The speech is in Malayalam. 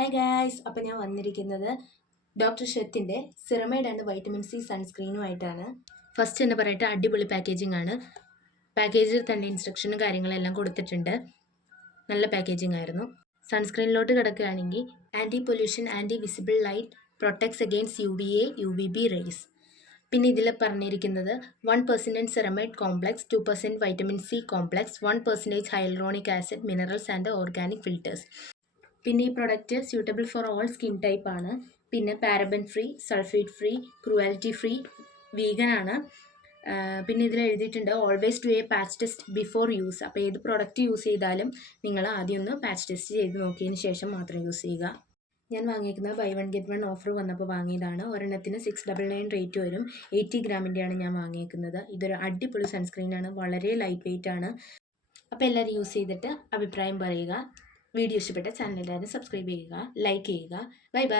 ഹായ് ഗായ്സ്, അപ്പോൾ ഞാൻ വന്നിരിക്കുന്നത് ഡോക്ടർ ഷെത്തിൻ്റെ സിറമൈഡ് ആൻഡ് വൈറ്റമിൻ സി സൺസ്ക്രീനുമായിട്ടാണ്. ഫസ്റ്റ് എന്ന് പറയട്ടെ, അടിപൊളി പാക്കേജിംഗ് ആണ്. പാക്കേജിൽ തന്നെ ഇൻസ്ട്രക്ഷനും കാര്യങ്ങളെല്ലാം കൊടുത്തിട്ടുണ്ട്. നല്ല പാക്കേജിംഗ് ആയിരുന്നു. സൺസ്ക്രീനിലോട്ട് കിടക്കുകയാണെങ്കിൽ anti pollution, anti visible light, protects against UVA, UVB rays. പിന്നെ ഇതിൽ പറഞ്ഞിരിക്കുന്നത് 1% ceramide complex, 2% vitamin C complex, 1% hyaluronic acid, minerals and organic filters. പിന്നെ ഈ product suitable for all skin type ആണ്. പിന്നെ paraben free, sulphate free, cruelty free, vegan ആണ്. പിന്നെ ഇതിൽ എഴുതിയിട്ടുണ്ട് always do a patch test before use. അപ്പോൾ ഏത് പ്രൊഡക്റ്റ് യൂസ് ചെയ്താലും നിങ്ങൾ ആദ്യം ഒന്ന് പാച്ച് ടെസ്റ്റ് ചെയ്ത് നോക്കിയതിന് ശേഷം മാത്രം യൂസ് ചെയ്യുക. ഞാൻ വാങ്ങിയിരിക്കുന്നത് ബൈ 1 get 1 ഓഫർ വന്നപ്പോൾ വാങ്ങിയതാണ്. ഒരെണ്ണത്തിന് 699 റേറ്റ് വരും. 80 ഗ്രാമിൻ്റെയാണ് ഞാൻ വാങ്ങിയിരിക്കുന്നത്. ഇതൊരു അടിപൊളി സൺസ്ക്രീനാണ്, വളരെ ലൈറ്റ് വെയിറ്റ് ആണ്. അപ്പോൾ എല്ലാവരും യൂസ് ചെയ്തിട്ട് അഭിപ്രായം പറയുക. വീഡിയോ ഇഷ്ടപ്പെട്ട ചാനൽ എല്ലാവരും സബ്സ്ക്രൈബ് ചെയ്യുക, ലൈക്ക് ചെയ്യുക. Bye bye.